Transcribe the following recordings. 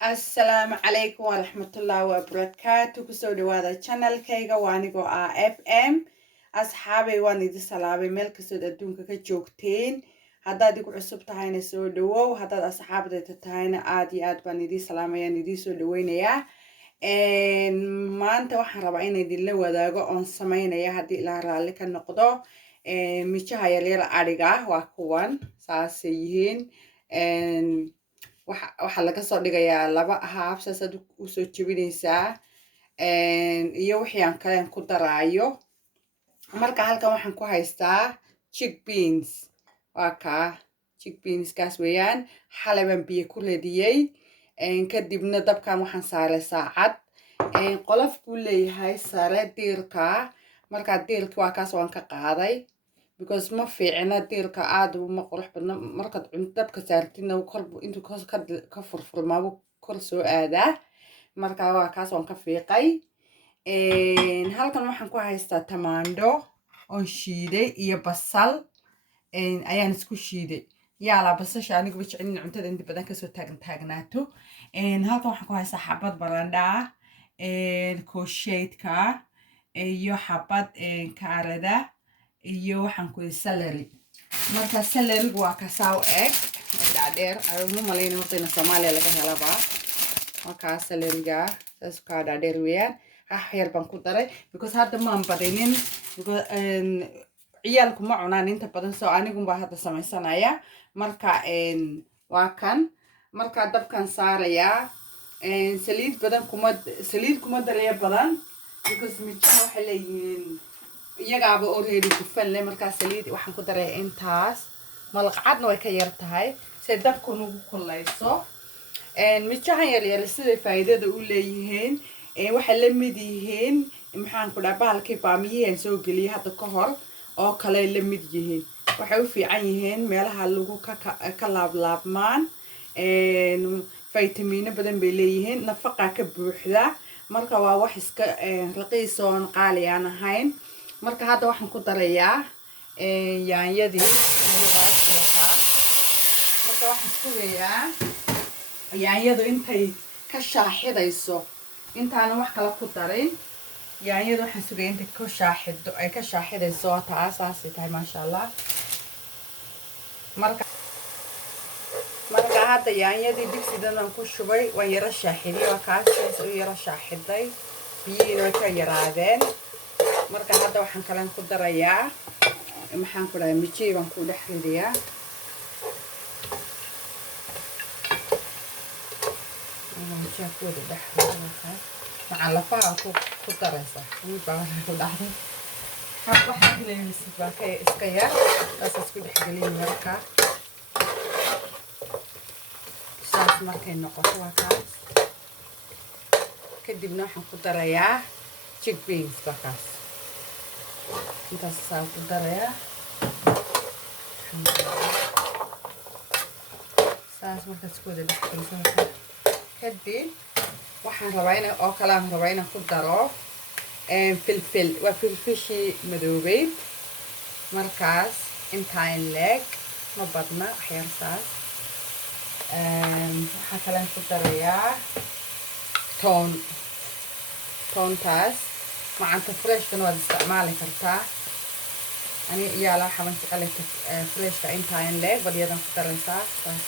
Assalaamu calaykum waraxmatullaahi wabarakaatu. Kusoo dhawaada channelkayga waa anigoo ah FM. Asxaabay waan idin salaamay meel kastood adduunka ka joogteen. Haddaad igu cusub tahayna soo dhawow, haddaad asxaabdayda tahayna aad iyo aad baan idin salaamayaan idin soo dhaweynayaa. Maanta waxaan rabaa inaan idinla wadaago oon sameynaya haddii ilaa raalli ka noqdo. Mijaha yaryar adhiga waa kuwan saasay yihiin. waxa laga soo dhigayaa laba haaf saasaad u soo jebinaysaa iyo wixii aan kale ku daraayo. Marka halkan waxaan ku haystaa chickpeas. waa kaa chickpeaskaas weeyaan. xalay baan biyo ku radiyey, kadibna dabkan waxaan saaray saacad. qolof buu leeyahay sare diirka. markaa diirka waa kaas waan ka qaaday because ma fiicna diirka aad uma qurux badna. markaad dabka saartidna kor intuu ka furfurmaabo kor soo aadaa. markaa waa kaas waan ka fiiqay. halkan waxaan ku haystaa tamaandho oon shiiday iyo basal ayaan isku shiiday. yaalaa basasha anigu jecelin cuntada inta badan kasoo taagnaato. halkan waxaan ku haystaa xabad barandha, koosheydka iyo xabad kaarada iyo waxaan ku celery. marka celery waa ka saaw egg dhaadheer ayuu malayn hortayna Soomaaliya laga helaba. marka celeryga saas ka dhaadheer weeyaan. yar baan ku daray because hadda maan badinin because ciyaalku ma cunaan inta badan soo anigu baa hadda samaysanaya. marka waa kan. marka dabkan saaraya saliid kuma daraya badan because mijaha waxay leeyihiin iyagaaba already dufan leh. markaa saliid waxaan ku daray intaas. malqacadna way ka yar tahay si dabku ugu kullayso. mijahan yaryar siday faa'iidada u leeyihiin waxay la mid yihiin maxaan ku dhahay bahalkii baamiyihii aan soo geliyay hadda ka hor oo kale la mid yihiin. waxay u fiican yihiin meelaha lagu ka laablaabmaan. faytamiino badan bay leeyihiin, nafaqa ka buuxda. marka waa wax iska raqiis oon qaali aan ahayn. marka hadda waxaan ku darayaa yaanyadii iyadaas marka waxaan sugayaa yaanyadu intay ka shaaxidayso intaana wax kale ku darin. yaanyadu waxaan sugaya intay ka shaaxidayso taasaasay tahay maasha allah. marka hadda yaanyadii digsidan aan ku shubay waan yara shaaxidiyey. waa kaas u yara shaaxiday, biyihiina way ka yaraadeen. marka hadda waxaan kalen ku darayaa maxaan ku dhahay mijii baan ku dhex ridayaa. mijaankooda dhex ridaa macaan lafaha ku daraysa mid baa waxaa ku dhacday waxaa filaysid baa ka iska yar saas isku dhex gelin marka saas markay noqoto waa kaas. kadibna waxaan ku darayaa chickpeas baa kaas intaas saa ku darayaa. saas markaas ku wada dhex geliso. kadib waxaan rabaa inaan ku daro filfil. waa filfishii madoobeyd. markaas intaan leeg ma badna waxyar saas. waxaa kalen ku darayaa toontaas. macanta freshkan waad isticmaali kartaa. ani iyaala waxaan jeclay freshka intaan leeg badyadan ku daraysaa saas.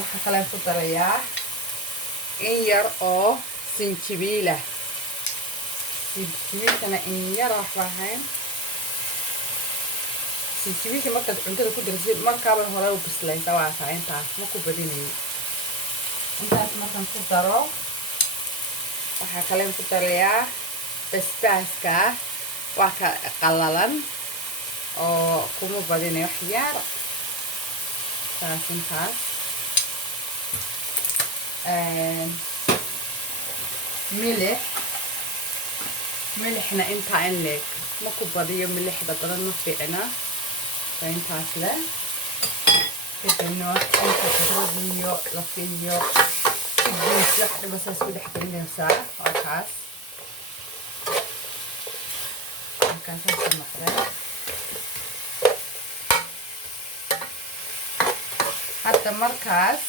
waxaa kalen ku darayaa in yar oo sinjibiila. sinjibiilkana in yar waxba ahayn. sinjibiilka markaad cuntada ku darsid markaaba hore u bislaysa waa taa intaas ma ku badinayo. intaas markaan ku daro waxaa kalen ku darayaa basbaaska. waa ka qallalan oo kuma badinayo wax yar saas intaas. milixna intaa in leeg ma ku badiyo. milixda badan ma fiicna intaas leh. kadibna inta qudradiyo lafiyo chickpeas wax dhiba saas ku dhex gelinaysaa. waa kaas markaasaas noqday. hadda markaas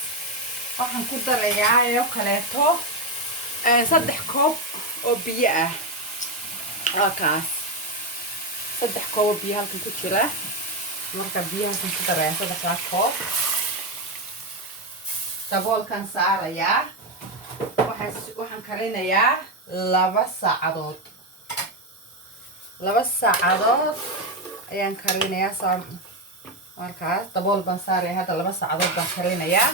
waxaan ku darayaa oo kaleeto 3 koob oo biyo ah halkaas 3 koob biyo halkan ku jira marka biyahaas ku darayaa 3 koob daboolkan saarayaa waxaan karinayaa 2 saacadood 2 saacadood ayaan karinayaa markaas dabool baan saaraya hadda 2 saacadood baan karinayaa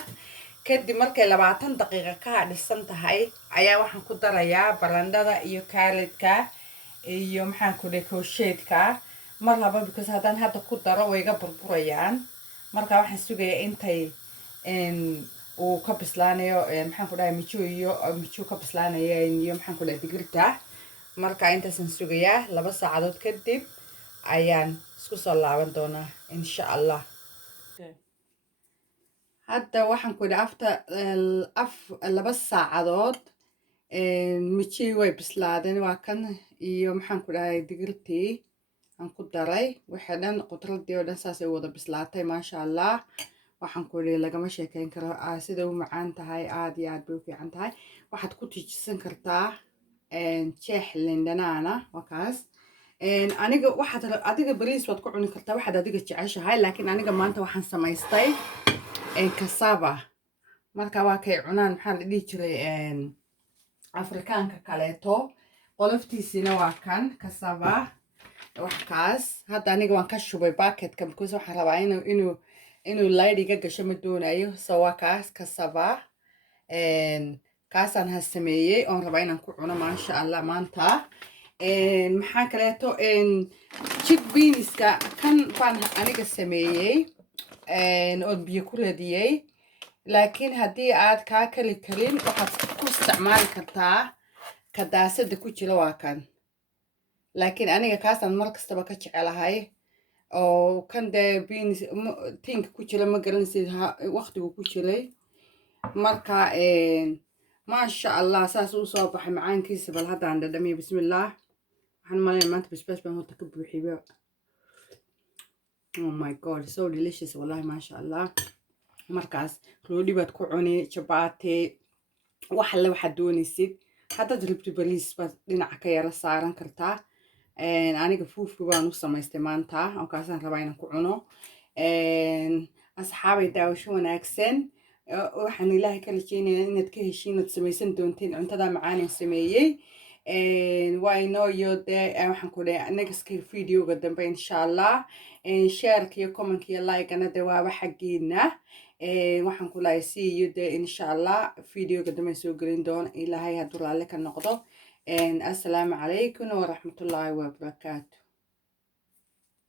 kadib markay 20 daqiiqo ka hadhisan tahay ayaa waxaan ku darayaa barandhada iyo kaaradka iyo maxaan ku dhahay koosheedka mar laba because haddaan hadda ku daro way iga burburayaan marka waxaan sugayaa intay uu ka bislaanayo maxaan ku dhahay mijo ka bislaanaya iyo maxaan ku dhahay digirta marka intaasan sugayaa 2 saacadood kadib ayaan isku soo laaban doonaa insha Allah hadda waxaan ku dhahay after 2 saacadood mijo way bislaadeen waa kan iyo maxaan ku dhahay digirtii aan ku daray waxa dhan qudradii oo dhan saas ay wada bislaatay maasha Allah waxaan ku leeyahay lagama sheekeyn karo sida uu macaan tahay aad iyo aad bay u fiican tahay waxaad ku tijisan kartaa jeex lindanaana wakaas aniga waxaad adiga bariis waad ku cuni kartaa waxaad adiga jeceshahay laakiin aniga maanta waxaan samaystay cassava marka waa kay cunaan maxaa la dhihi jiray afrikaanka kaleeto qoloftiisina waa kan cassava waxkaas hadda aniga waan ka shubay bucketka because waxaan rabaa inuu light iga gasho ma doonayo sawakaas cassava kaasaan ha sameeyay oon rabaa inaan ku cuno maasha Allah maanta maxaa kaleeto chickpeaska kan baan aniga sameeyay oo biyo ku radiyay laakiin haddii aad kaa kali karin waxaad ku isticmaali kartaa kadaasada ku jira waa kan laakiin aniga kaasaan mar kastaba ka jecelahay oo kan dee beans tinka ku jira ma garanaysid waqtigu ku jiray marka maasha Allah saas uu soo baxay macaankiisa bal haddaan dhadhamiyo bismillah waxaan malaynaa maanta basbaas baan horta ka buuxiyay oh my god so delicious wallahi maasha Allah markaas roodhi baad ku cuni chapati wax alle waxaad doonaysid haddaad rabto bariis baad dhinaca ka yara saaran kartaa aniga fufu baan u samaystay maanta oo kaasaan rabaa inaan ku cuno asxaabay daawasho wanaagsan waxaan ilaahay ka rajeynayaa inaad ka heshiin ood samaysan doonteen cuntada macaan ee sameeyey waa inoo iyo dee waxaan ku dhahay next videoga dambe insha Allah share iyo comment iyo like ana dee waaba xaggeena waxaan ku lahay see you dee insha Allah videoga dambe soo gelin doona ilaahay hadduu raalli ka noqdo السلام عليكم ورحمة الله وبركاته.